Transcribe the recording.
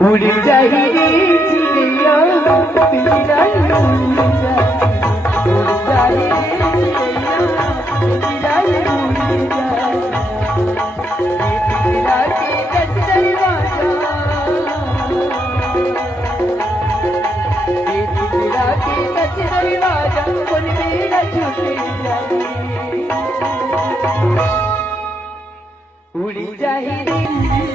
उड़ जाए रे चिड़िया पिंजरा में उड़ जाए, उड़ जाए रे चिड़िया पिंजरा में उड़ जाए। ये पिंजरा के दस दरवाजा, ये पिंजरा के दस दरवाजा खोल मेरा छूट जाए। उड़ जाए रे ये